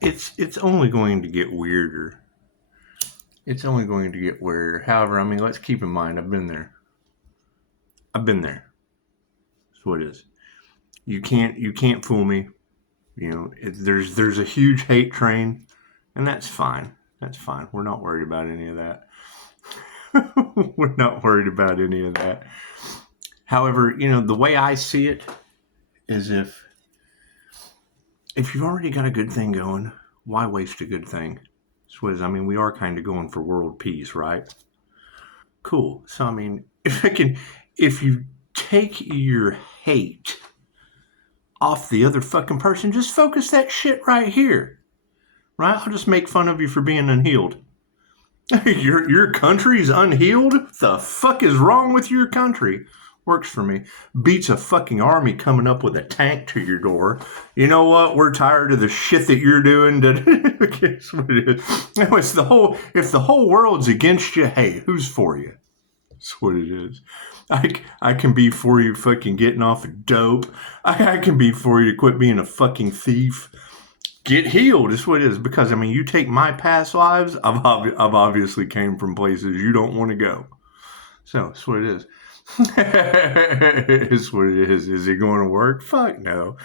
It's only going to get weirder. It's only going to get weirder. However, I mean, let's keep in mind, I've been there. That's what it is. You can't fool me. You know, there's a huge hate train, and that's fine. That's fine. We're not worried about any of that. We're not worried about any of that. However, you know, the way I see it is if you've already got a good thing going, why waste a good thing? I mean, we are kind of going for world peace, right? Cool. So, I mean, if you take your hate off the other fucking person, just focus that shit right here. Right? I'll just make fun of you for being unhealed. Your country's unhealed? The fuck is wrong with your country? Works for me. Beats a fucking army coming up with a tank to your door. You know what? We're tired of the shit that you're doing. Guess what it is. If the whole world's against you, hey, who's for you? That's what it is. I can be for you fucking getting off of dope. I can be for you to quit being a fucking thief. Get healed is what it is. Because, I mean, you take my past lives, I've obviously came from places you don't want to go. So, that's what it is. It's what it is. Is it going to work? Fuck no.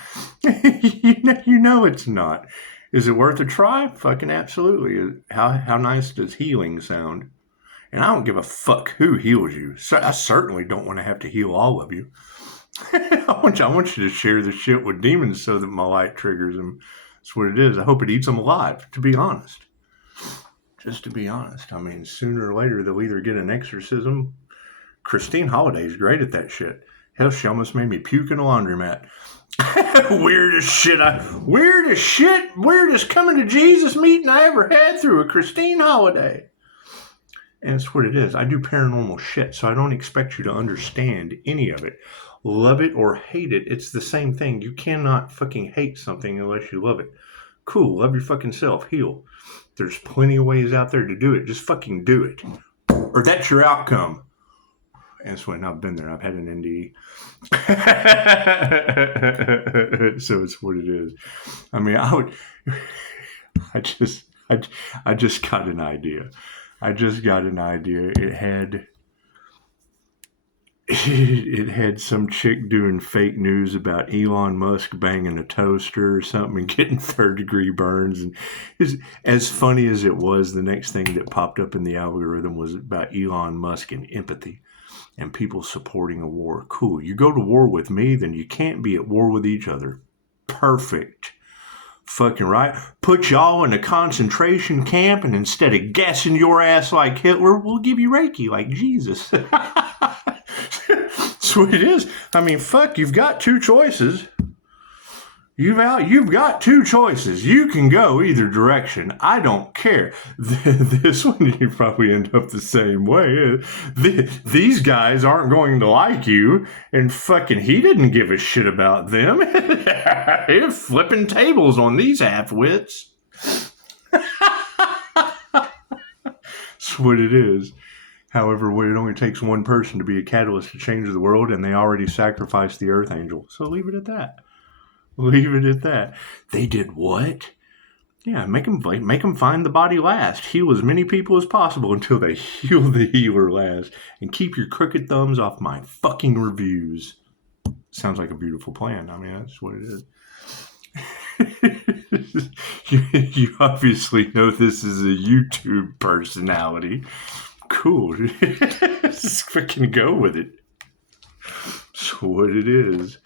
You know it's not. Is it worth a try? Fucking absolutely. How nice does healing sound? And I don't give a fuck who heals you. So I certainly don't want to have to heal all of you. I want you to share the shit with demons so that my light triggers them. That's what it is. I hope it eats them alive, to be honest. Just to be honest. I mean, sooner or later, they'll either get an exorcism. Christine Holliday's great at that shit. Hell, she almost made me puke in a laundromat. Weirdest coming to Jesus meeting I ever had through a Christine Holiday. And it's what it is. I do paranormal shit, so I don't expect you to understand any of it. Love it or hate it, it's the same thing. You cannot fucking hate something unless you love it. Cool, love your fucking self, heal. There's plenty of ways out there to do it. Just fucking do it. Or that's your outcome. And it's when I've been there. I've had an NDE. So it's what it is. I mean, I just got an idea. It had some chick doing fake news about Elon Musk banging a toaster or something and getting third-degree burns. And as funny as it was, the next thing that popped up in the algorithm was about Elon Musk and empathy and people supporting a war. Cool. You go to war with me, then you can't be at war with each other. Perfect. Fucking right. Put y'all in a concentration camp, and instead of gassing your ass like Hitler, we'll give you Reiki like Jesus. That's what it is. I mean, fuck, you've got two choices. You've got two choices. You can go either direction. I don't care. This one, you probably end up the same way. These guys aren't going to like you, and fucking he didn't give a shit about them. They're flipping tables on these half-wits. That's what it is. However, it only takes one person to be a catalyst to change the world, and they already sacrificed the Archangel. So leave it at that. They did what? Yeah, make them find the body last. Heal as many people as possible until they heal the healer last. And keep your crooked thumbs off my fucking reviews. Sounds like a beautiful plan. I mean, that's what it is. You obviously know this is a YouTube personality. Cool. Just freaking go with it. That's what it is.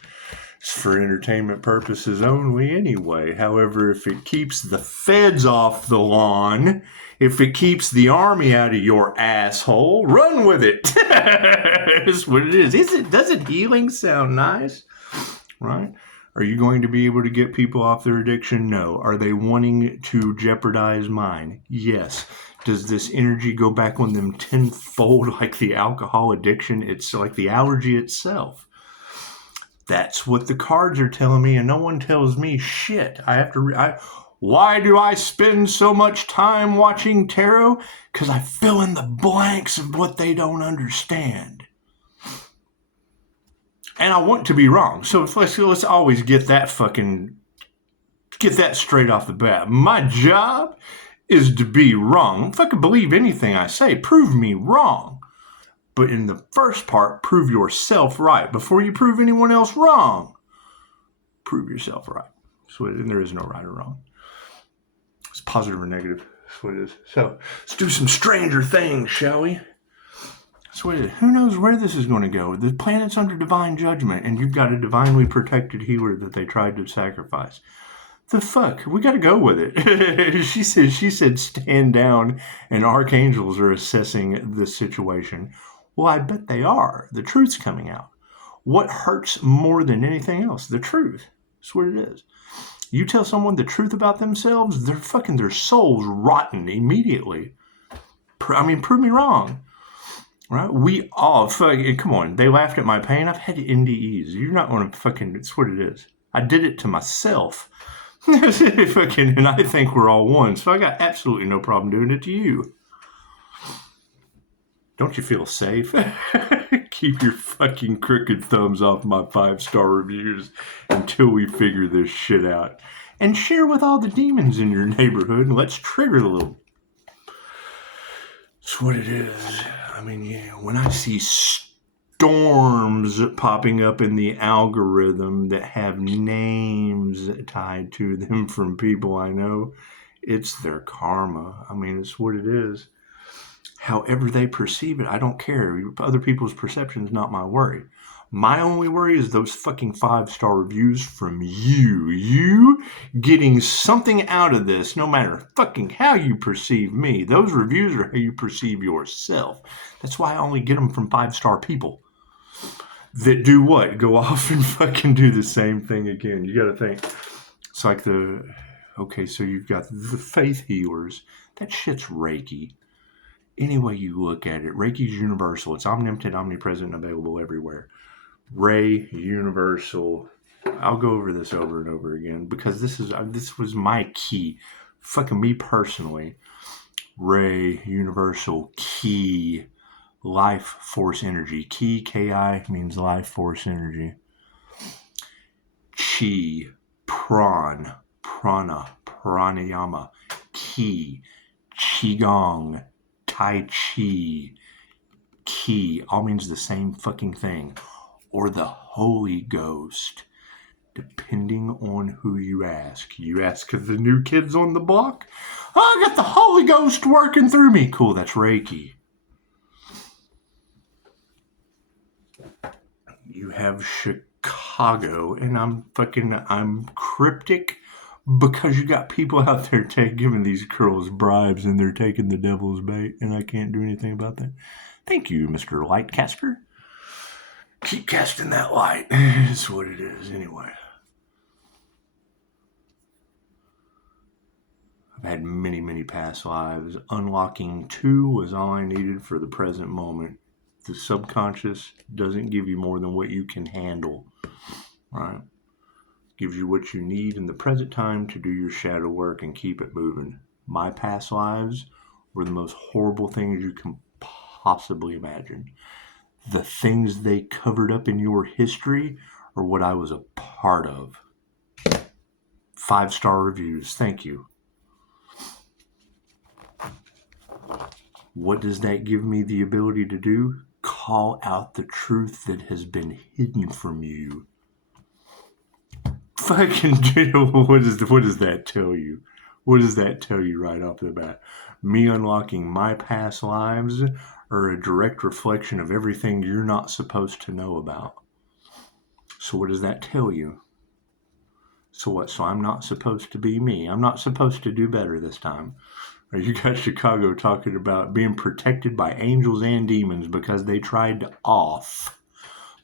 It's for entertainment purposes only anyway. However, if it keeps the feds off the lawn, if it keeps the army out of your asshole, run with it. That's what it is. Doesn't healing sound nice? Right? Are you going to be able to get people off their addiction? No. Are they wanting to jeopardize mine? Yes. Does this energy go back on them tenfold like the alcohol addiction? It's like the allergy itself. That's what the cards are telling me, and no one tells me shit. Why do I spend so much time watching tarot? Because I fill in the blanks of what they don't understand. And I want to be wrong. So let's always get that fucking Get that straight off the bat. My job is to be wrong. Don't fucking believe anything I say. Prove me wrong. But in the first part, prove yourself right. Before you prove anyone else wrong, prove yourself right. So there is no right or wrong. It's positive or negative. That's what it is. So let's do some stranger things, shall we? That's what it is. Who knows where this is going to go? The planet's under divine judgment, and you've got a divinely protected healer that they tried to sacrifice. The fuck? We got to go with it. She said stand down, and archangels are assessing the situation. Well, I bet they are. The truth's coming out. What hurts more than anything else? The truth. That's what it is. You tell someone the truth about themselves, their soul's rotten immediately. Prove me wrong. Right? We all, come on. They laughed at my pain. I've had NDEs. You're not going to it's what it is. I did it to myself. And I think we're all one. So I got absolutely no problem doing it to you. Don't you feel safe? Keep your fucking crooked thumbs off my 5-star reviews until we figure this shit out. And share with all the demons in your neighborhood and let's trigger the little. That's what it is. When I see storms popping up in the algorithm that have names tied to them from people I know, it's their karma. It's what it is. However they perceive it, I don't care. Other people's perception is not my worry. My only worry is those fucking 5-star reviews from you. You getting something out of this, no matter fucking how you perceive me. Those reviews are how you perceive yourself. That's why I only get them from 5-star people. That do what? Go off and fucking do the same thing again. You got to think. It's like so you've got the faith healers. That shit's Reiki. Any way you look at it, Reiki's universal. It's omnipotent, omnipresent, and available everywhere. Ray, universal. I'll go over this over and over again because this was my key. Fucking me personally. Ray, universal, key, life force energy. Ki, Ki means life force energy. Chi, prana, pranayama, ki, qigong, Tai Chi, Ki, all means the same fucking thing. Or the Holy Ghost, depending on who you ask. You ask the new kids on the block? Oh, I got the Holy Ghost working through me. Cool, that's Reiki. You have Chicago, and I'm cryptic. Because you got people out there giving these girls bribes and they're taking the devil's bait and I can't do anything about that. Thank you, Mr. Lightcaster. Keep casting that light. It's what it is anyway. I've had many, many past lives. Unlocking 2 was all I needed for the present moment. The subconscious doesn't give you more than what you can handle. Right? Gives you what you need in the present time to do your shadow work and keep it moving. My past lives were the most horrible things you can possibly imagine. The things they covered up in your history are what I was a part of. 5-star reviews. Thank you. What does that give me the ability to do? Call out the truth that has been hidden from you. Fucking what does that tell you? What does that tell you right off the bat? Me unlocking my past lives are a direct reflection of everything you're not supposed to know about. So what does that tell you? So what? So I'm not supposed to be me. I'm not supposed to do better this time. Or you got Chicago talking about being protected by angels and demons because they tried to off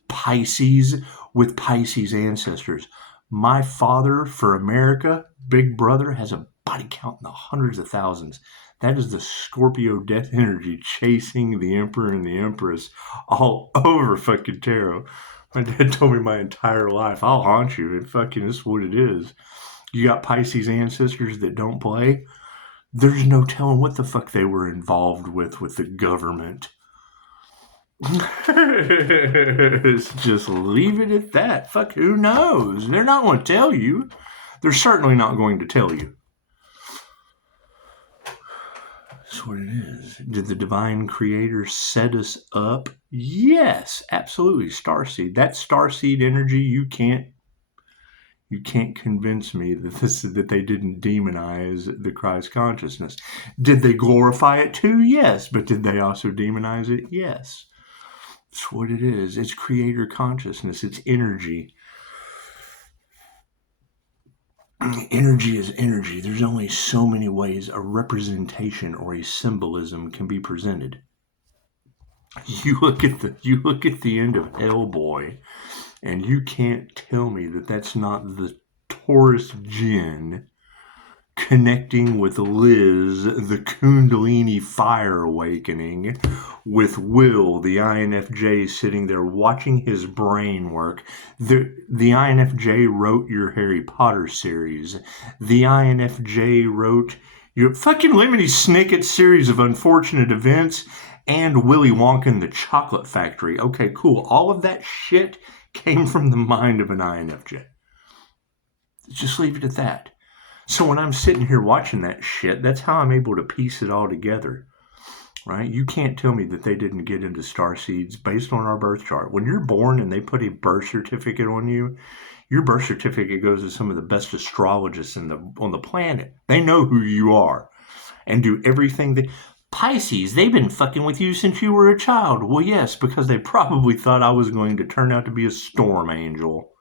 Pisces with Pisces ancestors. My father, for America, Big Brother, has a body count in the hundreds of thousands. That is the Scorpio death energy chasing the Emperor and the Empress all over fucking tarot. My dad told me my entire life, I'll haunt you. And fucking this is what it is. You got Pisces ancestors that don't play. There's no telling what the fuck they were involved with the government. Just leave it at that. Fuck, who knows? They're not going to tell you. They're certainly not going to tell you. That's what it is. Did the divine creator set us up? Yes, absolutely. Starseed. That starseed energy, you can't convince me that they didn't demonize the Christ consciousness. Did they glorify it too? Yes. But did they also demonize it? Yes. That's what it is. It's creator consciousness. It's energy. Energy is energy. There's only so many ways a representation or a symbolism can be presented. You look at the end of Hellboy, and you can't tell me that that's not the Taurus Jinn connecting with Liz, the Kundalini fire awakening, with Will, the INFJ, sitting there watching his brain work. The INFJ wrote your Harry Potter series. The INFJ wrote your fucking Lemony Snicket series of unfortunate events and Willy Wonka and the Chocolate Factory. Okay, cool. All of that shit came from the mind of an INFJ. Just leave it at that. So when I'm sitting here watching that shit, that's how I'm able to piece it all together, right? You can't tell me that they didn't get into starseeds based on our birth chart. When you're born and they put a birth certificate on you, your birth certificate goes to some of the best astrologists on the planet. They know who you are and do everything that... Pisces, they've been fucking with you since you were a child. Well, yes, because they probably thought I was going to turn out to be a storm angel.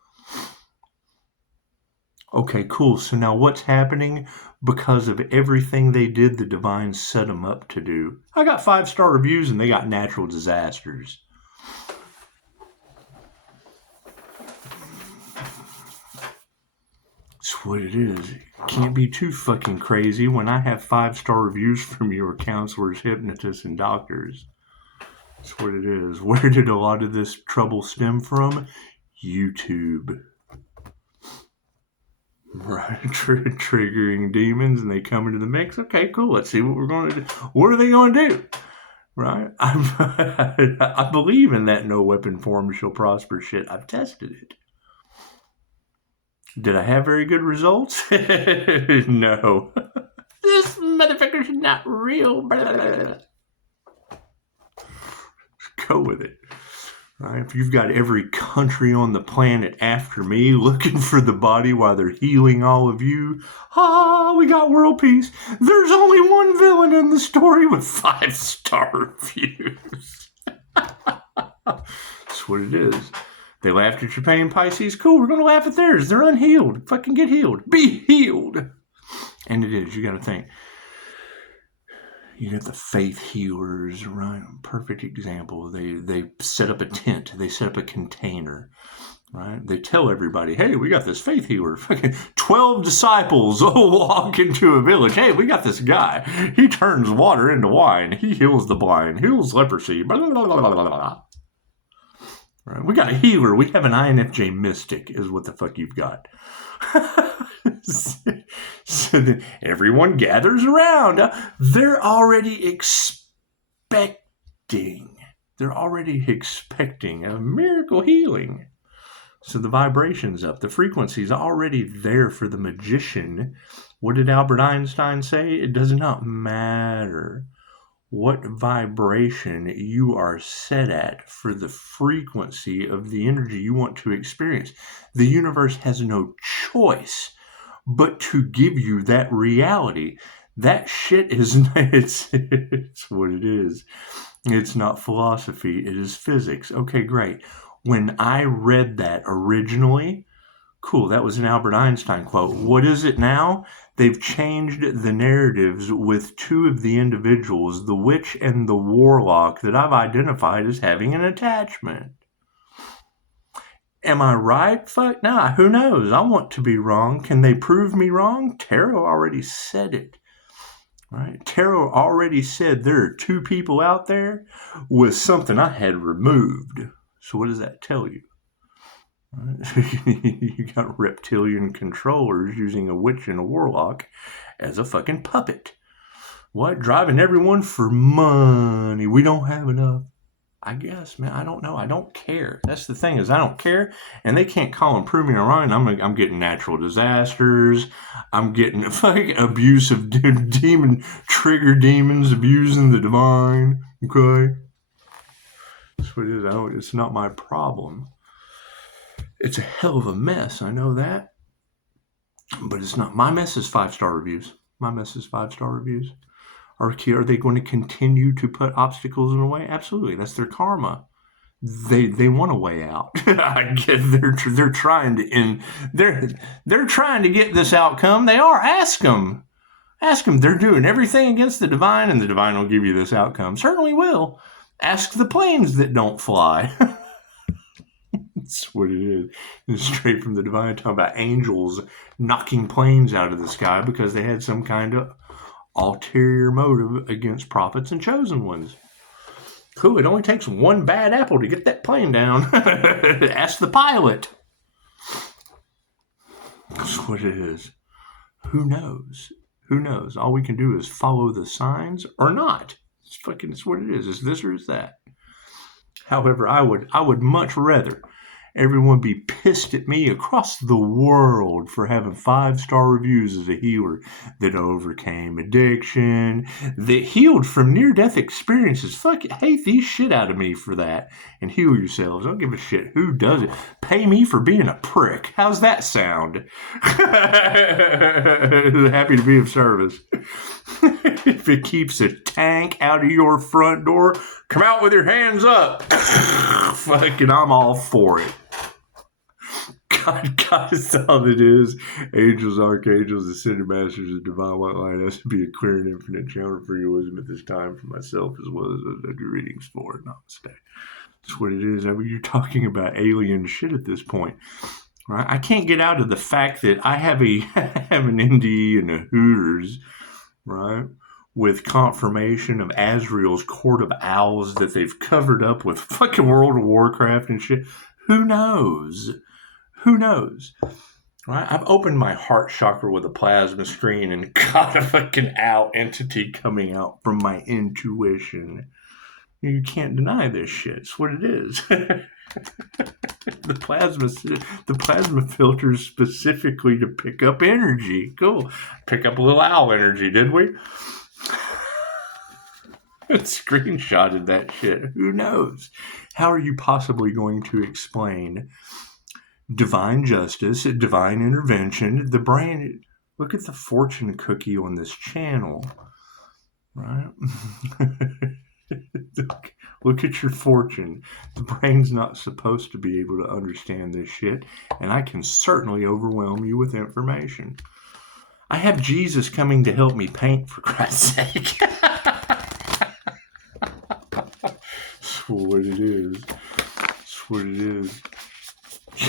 Okay, cool. So now what's happening? Because of everything they did, the divine set them up to do. I got 5-star reviews and they got natural disasters. That's what it is. It can't be too fucking crazy when I have 5-star reviews from your counselors, hypnotists, and doctors. That's what it is. Where did a lot of this trouble stem from? YouTube. Right, triggering demons, and they come into the mix. Okay, cool. Let's see what we're going to do. What are they going to do? Right? I believe in that no weapon formed shall prosper shit. I've tested it. Did I have very good results? No. This motherfucker's not real. Go with it. Right? If you've got every country on the planet after me looking for the body while they're healing all of you, we got world peace. There's only one villain in the story with 5-star reviews. That's what it is. They laughed at your pain, Pisces. Cool, we're going to laugh at theirs. They're unhealed. Fucking get healed. Be healed. And it is. You got to think. You got the faith healers, right? Perfect example. They set up a tent. They set up a container, right? They tell everybody, hey, we got this faith healer. Fucking 12 disciples walk into a village. Hey, we got this guy. He turns water into wine. He heals the blind. Heals leprosy. Blah, blah, blah, blah, blah, blah. Right? We got a healer. We have an INFJ mystic is what the fuck you've got. So then everyone gathers around. They're already expecting. They're already expecting a miracle healing. So the vibration's up. The frequency's already there for the magician. What did Albert Einstein say? It does not matter what vibration you are set at for the frequency of the energy you want to experience. The universe has no choice but to give you that reality. That shit is, it's what it is. It's not philosophy, it is physics. Okay, great. When I read that originally, cool, that was an Albert Einstein quote. What is it now? They've changed the narratives with 2 of the individuals, the witch and the warlock, that I've identified as having an attachment. Am I right? Fuck nah, who knows? I want to be wrong. Can they prove me wrong? Tarot already said it. Right? Tarot already said there are 2 people out there with something I had removed. So what does that tell you? Right? You got reptilian controllers using a witch and a warlock as a fucking puppet. What? Driving everyone for money. We don't have enough. I guess, man, I don't know. I don't care. That's the thing, is I don't care, and they can't call and prove me wrong. I'm getting natural disasters. I'm getting fucking abuse of trigger demons abusing the divine. Okay, that's what it is. It's not my problem. It's a hell of a mess. I know that, but it's not my mess. Is 5-star reviews. My mess is 5-star reviews. Are they going to continue to put obstacles in the way? Absolutely. That's their karma. They want a way out. I guess they're trying to end. They're trying to get this outcome. They are. Ask them. They're doing everything against the divine, and the divine will give you this outcome. Certainly will. Ask the planes that don't fly. That's what it is. It's straight from the divine, talking about angels knocking planes out of the sky because they had some kind of ulterior motive against prophets and chosen ones. Cool, it only takes one bad apple to get that plane down. Ask the pilot. That's what it is. Who knows? Who knows? All we can do is follow the signs or not. It's what it is. It's this or it's that. However, I would much rather everyone be pissed at me across the world for having 5-star reviews as a healer that overcame addiction, that healed from near-death experiences. Fuck it, hate the shit out of me for that and heal yourselves. I don't give a shit who does it. Pay me for being a prick. How's that sound? Happy to be of service. If it keeps a tank out of your front door, come out with your hands up. Fucking, I'm all for it. God is all it is. Angels, archangels, ascended masters, and divine white light has to be a clear and infinite channel for your wisdom at this time for myself as well as I do readings for. Namaste. That's what it is. I mean, you're talking about alien shit at this point. Right? I can't get out of the fact that I have an NDE and a Hooters, right, with confirmation of Azrael's Court of Owls that they've covered up with fucking World of Warcraft and shit. Who knows? Who knows? Right? I've opened my heart chakra with a plasma screen and got a fucking owl entity coming out from my intuition. You can't deny this shit. It's what it is. The plasma filters specifically to pick up energy. Cool. Pick up a little owl energy, did we? Screenshotted that shit. Who knows? How are you possibly going to explain divine justice, divine intervention? The brain, look at the fortune cookie on this channel, right? Look at your fortune. The brain's not supposed to be able to understand this shit, and I can certainly overwhelm you with information. I have Jesus coming to help me paint, for Christ's sake. That's what it is. That's what it is.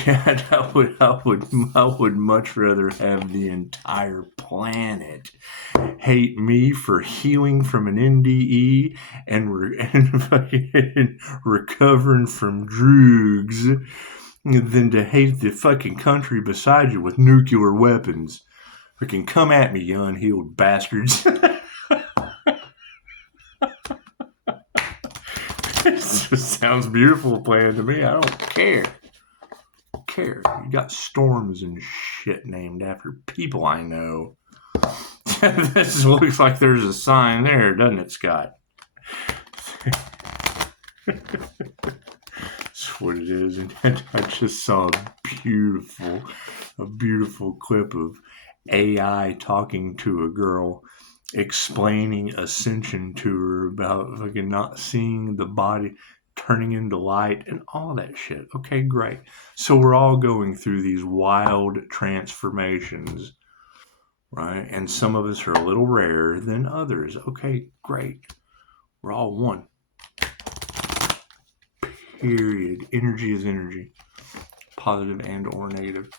Yeah, I would much rather have the entire planet hate me for healing from an NDE and recovering from drugs than to hate the fucking country beside you with nuclear weapons. Fucking come at me, you unhealed bastards. It just sounds beautiful playing to me. I don't care. Care. You got storms and shit named after people I know. This looks like there's a sign there, doesn't it, Scott? That's what it is. And I just saw a beautiful clip of AI talking to a girl, explaining ascension to her about fucking not seeing the body turning into light and all that shit. Okay, great. So we're all going through these wild transformations, right? And some of us are a little rarer than others. Okay, great. We're all one. Period. Energy is energy. Positive and or negative.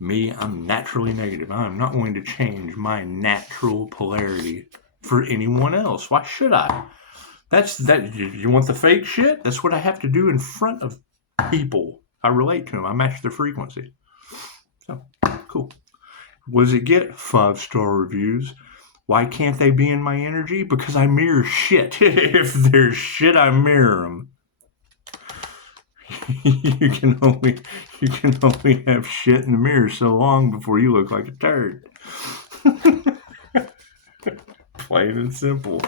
Me, I'm naturally negative. I'm not going to change my natural polarity for anyone else. Why should I? That's that. You want the fake shit? That's what I have to do in front of people. I relate to them. I match their frequency. So, cool. What does it get? 5-star reviews. Why can't they be in my energy? Because I mirror shit. If there's shit, I mirror them. you can only have shit in the mirror so long before you look like a turd. Plain and simple.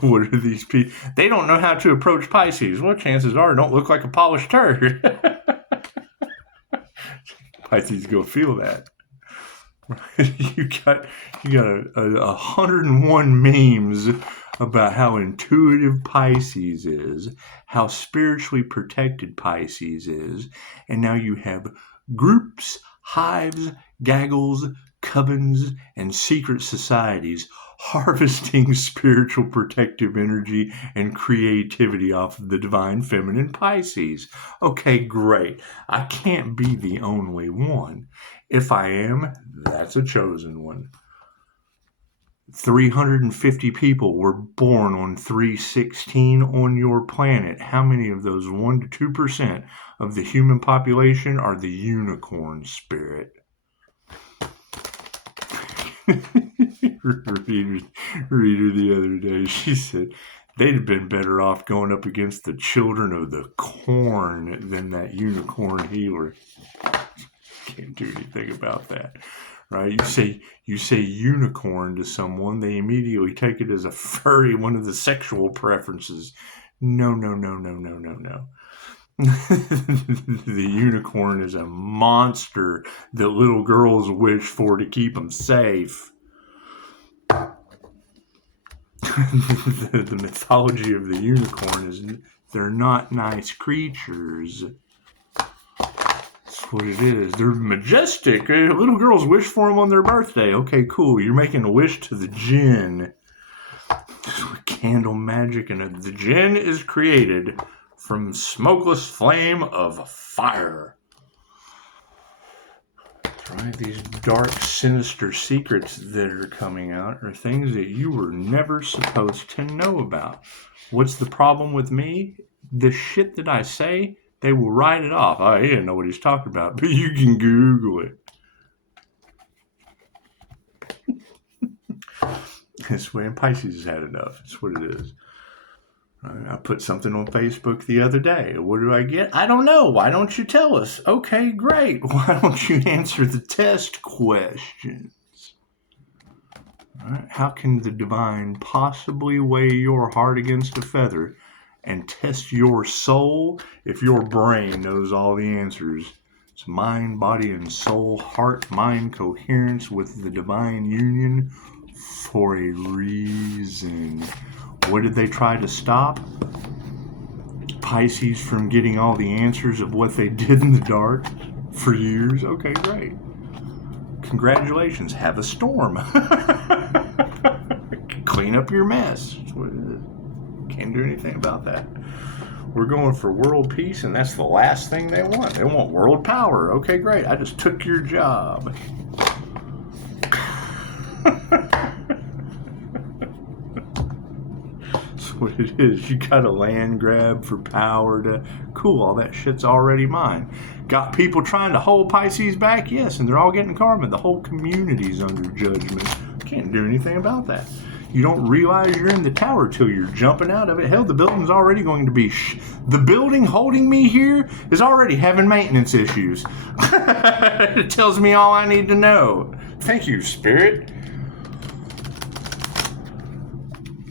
What are these people? They don't know how to approach Pisces. Well, chances are, don't look like a polished turd. Pisces go feel that. you got 101 memes about how intuitive Pisces is, how spiritually protected Pisces is, and now you have groups, hives, gaggles, covens, and secret societies harvesting spiritual protective energy and creativity off of the divine feminine Pisces. Okay, great. I can't be the only one. If I am, that's a chosen one. 350 people were born on 316 on your planet. How many of those 1 to 2% of the human population are the unicorn spirit? Reader the other day, she said they'd have been better off going up against the children of the corn than that unicorn healer. Can't do anything about that, right? You say unicorn to someone, they immediately take it as a furry, one of the sexual preferences. No. The unicorn is a monster that little girls wish for to keep them safe. The mythology of the unicorn is they're not nice creatures. That's what it is. They're majestic. Little girls wish for them on their birthday. Okay, cool. You're making a wish to the djinn. Candle magic, and the djinn is created from smokeless flame of fire. Right? These dark, sinister secrets that are coming out are things that you were never supposed to know about. What's the problem with me? The shit that I say, they will write it off. Oh, he didn't know what he's talking about, but you can Google it. This way, and Pisces has had enough. That's what it is. I put something on Facebook the other day. What do I get? I don't know. Why don't you tell us? Okay, great. Why don't you answer the test questions? All right. How can the divine possibly weigh your heart against a feather and test your soul if your brain knows all the answers? It's mind, body, and soul, heart-mind coherence with the divine union for a reason. What did they try to stop? Pisces from getting all the answers of what they did in the dark for years? Okay, great. Congratulations. Have a storm. Clean up your mess. That's what it is. Can't do anything about that. We're going for world peace, and that's the last thing they want. They want world power. Okay, great. I just took your job. What it is, you got a land grab for power to cool, all that shit's already mine. Got people trying to hold Pisces back, yes, and they're all getting karma. The whole community's under judgment. Can't do anything about that. You don't realize you're in the tower till you're jumping out of it. Hell, the building's already going to be the building holding me here is already having maintenance issues. It tells me all I need to know. Thank you, Spirit.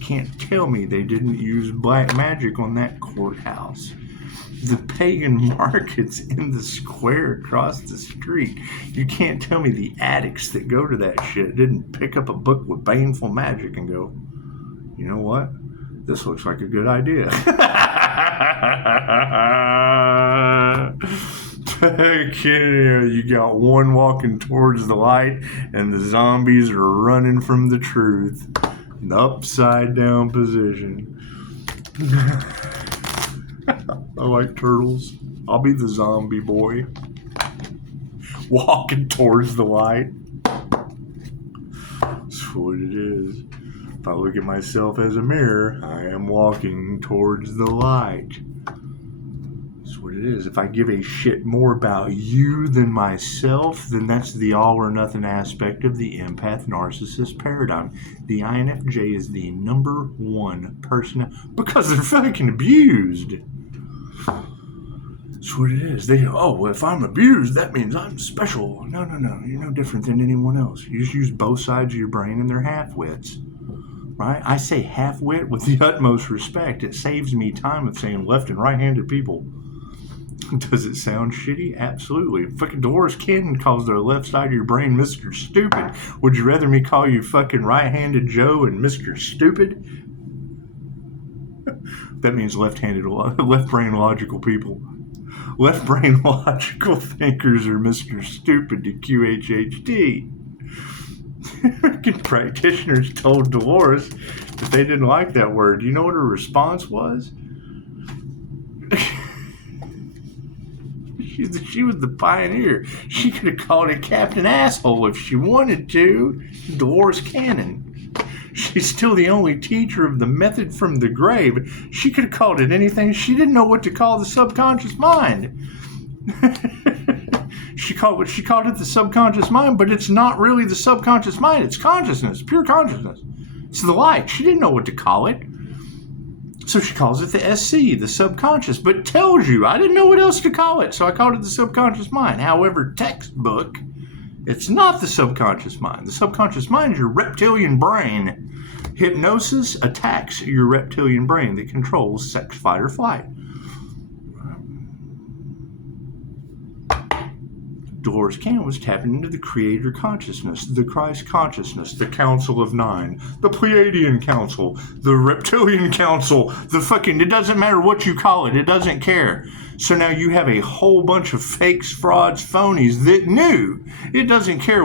Can't tell me they didn't use black magic on that courthouse. The pagan market's in the square across the street. You can't tell me the addicts that go to that shit didn't pick up a book with baneful magic and go, you know what? This looks like a good idea. You got one walking towards the light and the zombies are running from the truth. An upside down position. I like turtles. I'll be the zombie boy. Walking towards the light. That's what it is. If I look at myself as a mirror, I am walking towards the light. That's what it is. If I give a shit more about you than myself, then that's the all or nothing aspect of the empath narcissist paradigm. The INFJ is the number one person because they're fucking abused. That's what it is. They go, oh, well, if I'm abused, that means I'm special. No. You're no different than anyone else. You just use both sides of your brain and they're half-wits. Right? I say half-wit with the utmost respect. It saves me time of saying left and right-handed people. Does it sound shitty? Absolutely. Fucking Dolores Cannon calls the left side of your brain Mr. Stupid. Would you rather me call you fucking right-handed Joe and Mr. Stupid? That means left brain logical people. Left brain logical thinkers are Mr. Stupid to QHHD. Practitioners told Dolores that they didn't like that word. You know what her response was? She was the pioneer. She could have called it Captain Asshole if she wanted to. Dolores Cannon. She's still the only teacher of the method from the grave. She could have called it anything. She didn't know what to call the subconscious mind. She called it the subconscious mind, but it's not really the subconscious mind. It's consciousness, pure consciousness. It's the light. She didn't know what to call it. So she calls it the SC, the subconscious, but tells you, I didn't know what else to call it, so I called it the subconscious mind. However, textbook, it's not the subconscious mind. The subconscious mind is your reptilian brain. Hypnosis attacks your reptilian brain that controls sex, fight, or flight. Dolores Cannon was tapping into the creator consciousness, the Christ consciousness, the Council of Nine, the Pleiadian Council, the Reptilian Council, it doesn't matter what you call it, it doesn't care. So now you have a whole bunch of fakes, frauds, phonies that knew. It doesn't care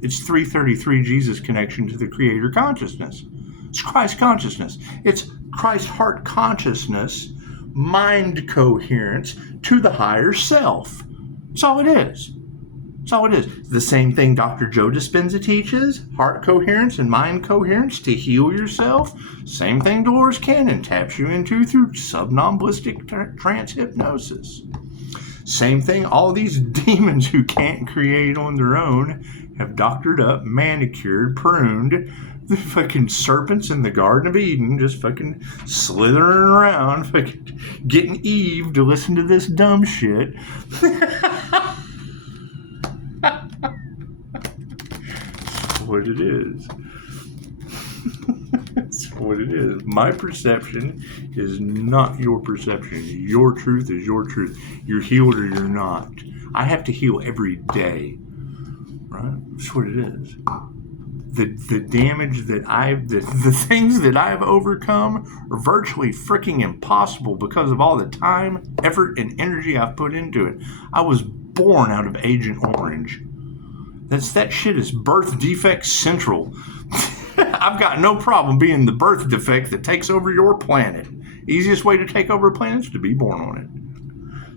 it's 333 Jesus connection to the creator consciousness. It's Christ consciousness. It's Christ heart consciousness, mind coherence to the higher self. That's all it is. That's all it is. The same thing Dr. Joe Dispenza teaches, heart coherence and mind coherence to heal yourself. Same thing Dolores Cannon taps you into through somnambulistic trance hypnosis. Same thing all these demons who can't create on their own have doctored up, manicured, pruned. The fucking serpents in the Garden of Eden just fucking slithering around, fucking getting Eve to listen to this dumb shit. That's what it is. That's what it is. My perception is not your perception. Your truth is your truth. You're healed or you're not. I have to heal every day. Right? That's what it is. The damage that the things that I've overcome are virtually freaking impossible because of all the time, effort, and energy I've put into it. I was born out of Agent Orange. That shit is birth defect central. I've got no problem being the birth defect that takes over your planet. Easiest way to take over a planet is to be born on it.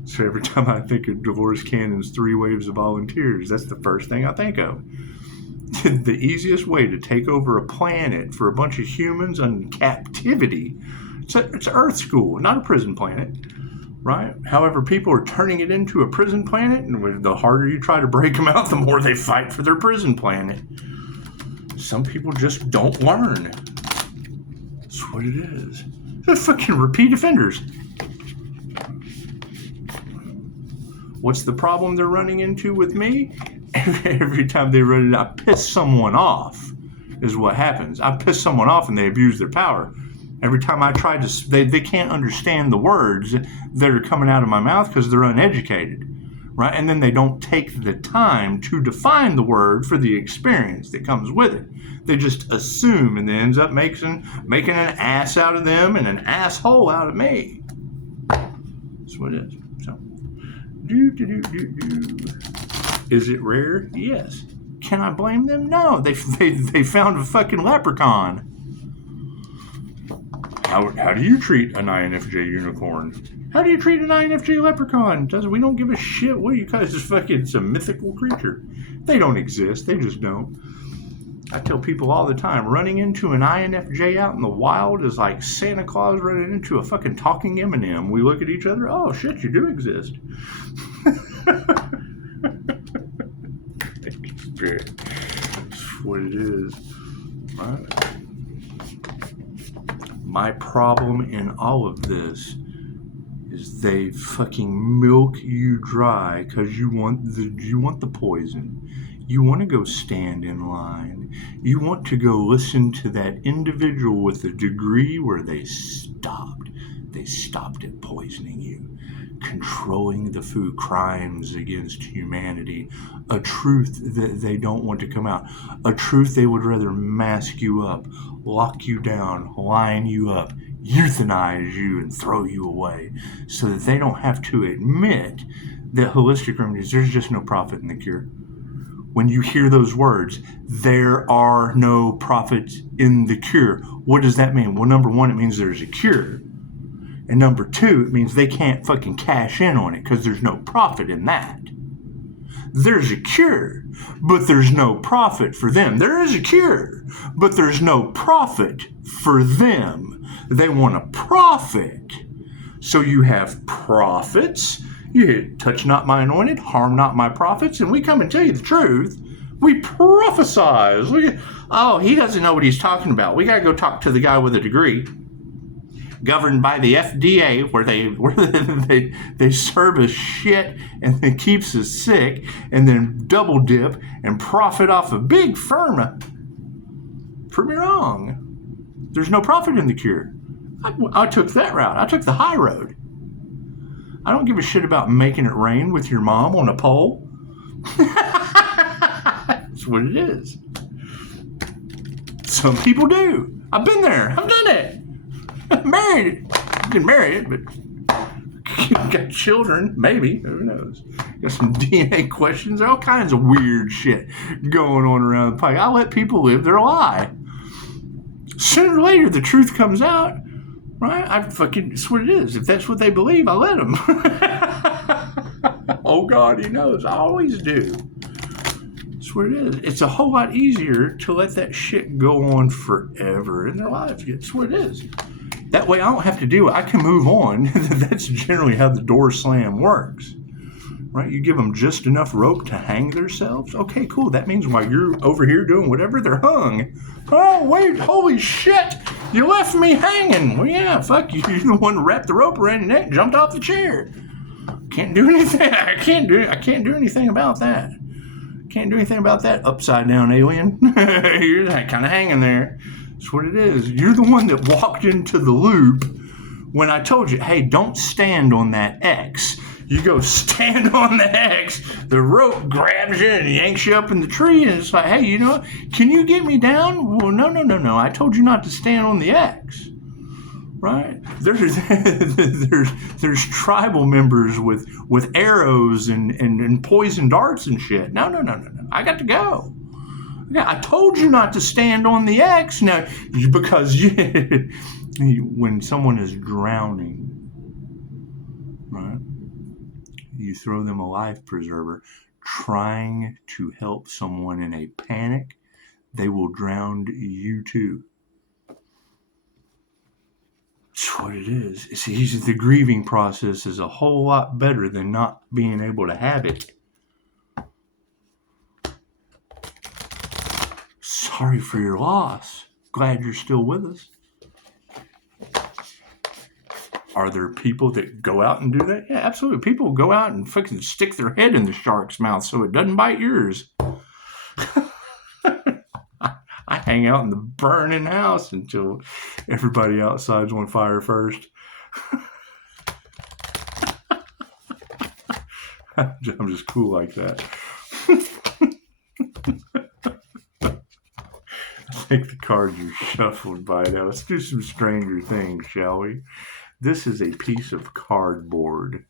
So every time I think of Dolores Cannon's 3 waves of volunteers, that's the first thing I think of. The easiest way to take over a planet for a bunch of humans in captivity, it's Earth school, not a prison planet, right? However, people are turning it into a prison planet, and the harder you try to break them out, the more they fight for their prison planet. Some people just don't learn. That's what it is. They're fucking repeat offenders. What's the problem they're running into with me? Every time they run it, I piss someone off, is what happens. I piss someone off and they abuse their power. Every time I try to, they can't understand the words that are coming out of my mouth because they're uneducated, right? And then they don't take the time to define the word for the experience that comes with it. They just assume, and then ends up making an ass out of them and an asshole out of me. That's what it is. So, Is it rare? Yes. Can I blame them? No. They found a fucking leprechaun. How do you treat an INFJ unicorn? How do you treat an INFJ leprechaun? We don't give a shit. What are you guys? It's a mythical creature. They don't exist. They just don't. I tell people all the time, running into an INFJ out in the wild is like Santa Claus running into a fucking talking M&M. We look at each other, oh shit, you do exist. That's what it is. Right? My problem in all of this is they fucking milk you dry because you want the poison. You want to go stand in line. You want to go listen to that individual with a degree where they stopped. They stopped at poisoning you, controlling the food, crimes against humanity, a truth that they don't want to come out, a truth they would rather mask you up, lock you down, line you up, euthanize you, and throw you away so that they don't have to admit that holistic remedies, there's just no profit in the cure. When you hear those words, there are no profits in the cure. What does that mean? Well, number one, it means there's a cure. And number two, it means they can't fucking cash in on it because there's no profit in that. There's a cure, but there's no profit for them. There is a cure, but there's no profit for them. They want a profit. So you have prophets. You touch not my anointed, harm not my prophets, and we come and tell you the truth. We prophesize. He doesn't know what he's talking about. We got to go talk to the guy with a degree, governed by the FDA, where they serve us shit and it keeps us sick, and then double dip and profit off a big pharma. Prove me wrong. There's no profit in the cure. I took that route. I took the high road. I don't give a shit about making it rain with your mom on a pole. That's what it is. Some people do. I've been there. I've done it. I'm married. I didn't marry it, but got children. Maybe. Who knows? Got some DNA questions. All kinds of weird shit going on around the pike. I let people live their lie. Sooner or later, the truth comes out. Right? It's what it is. If that's what they believe, I let them. Oh, God, he knows. I always do. It's what it is. It's a whole lot easier to let that shit go on forever in their lives. It's what it is. That way I don't have to do it. I can move on. That's generally how the door slam works. Right? You give them just enough rope to hang themselves. Okay, cool. That means while you're over here doing whatever, they're hung. Oh, wait. Holy shit. You left me hanging. Well, yeah, fuck you. You're the one who wrapped the rope around your neck and jumped off the chair. Can't do anything. I can't do anything about that. Can't do anything about that, upside down alien. You're kind of hanging there. That's what it is. You're the one that walked into the loop when I told you, hey, don't stand on that X. You go stand on the X, the rope grabs you and yanks you up in the tree, and it's like, hey, you know what? Can you get me down? Well, no. I told you not to stand on the X. Right? There's tribal members with arrows and poison darts and shit. No. I got to go. I told you not to stand on the X. Now, because when someone is drowning, right? You throw them a life preserver trying to help someone in a panic, they will drown you too. That's what it is. See, the grieving process is a whole lot better than not being able to have it. Sorry for your loss. Glad you're still with us. Are there people that go out and do that? Yeah, absolutely. People go out and fucking stick their head in the shark's mouth so it doesn't bite yours. I hang out in the burning house until everybody outside's on fire first. I'm just cool like that. I think the cards are shuffled by now. Let's do some stranger things, shall we? This is a piece of cardboard.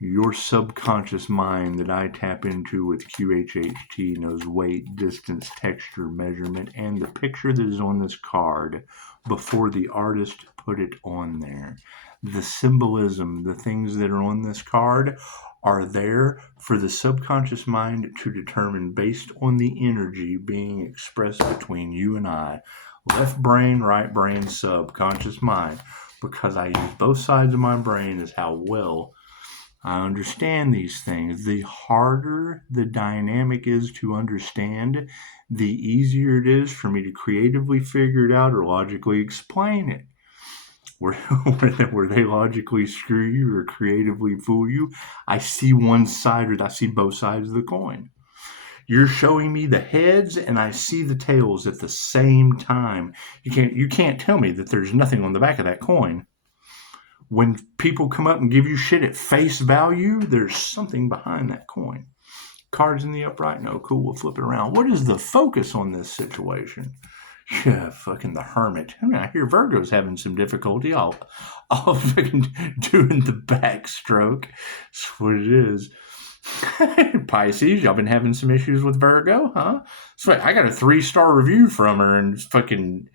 Your subconscious mind that I tap into with QHHT knows weight, distance, texture, measurement, and the picture that is on this card before the artist put it on there. The symbolism, the things that are on this card are there for the subconscious mind to determine based on the energy being expressed between you and I. Left brain, right brain, subconscious mind. Because I use both sides of my brain is how well I understand these things. The harder the dynamic is to understand, the easier it is for me to creatively figure it out or logically explain it. Where they logically screw you or creatively fool you. I see one side, or I see both sides of the coin. You're showing me the heads and I see the tails at the same time. You can't tell me that there's nothing on the back of that coin. When people come up and give you shit at face value, there's something behind that coin. Cards in the upright? No, cool, we'll flip it around. What is the focus on this situation? Yeah, fucking the Hermit. I mean, I hear Virgo's having some difficulty. I'll fucking doing the backstroke. That's what it is. Pisces, y'all been having some issues with Virgo, huh? So I got a 3-star review from her and fucking,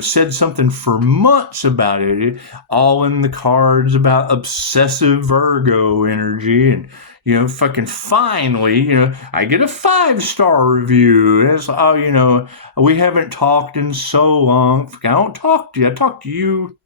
said something for months about it, all in the cards about obsessive Virgo energy. And, fucking finally, I get a 5-star review. And it's, we haven't talked in so long. I don't talk to you. I talk to you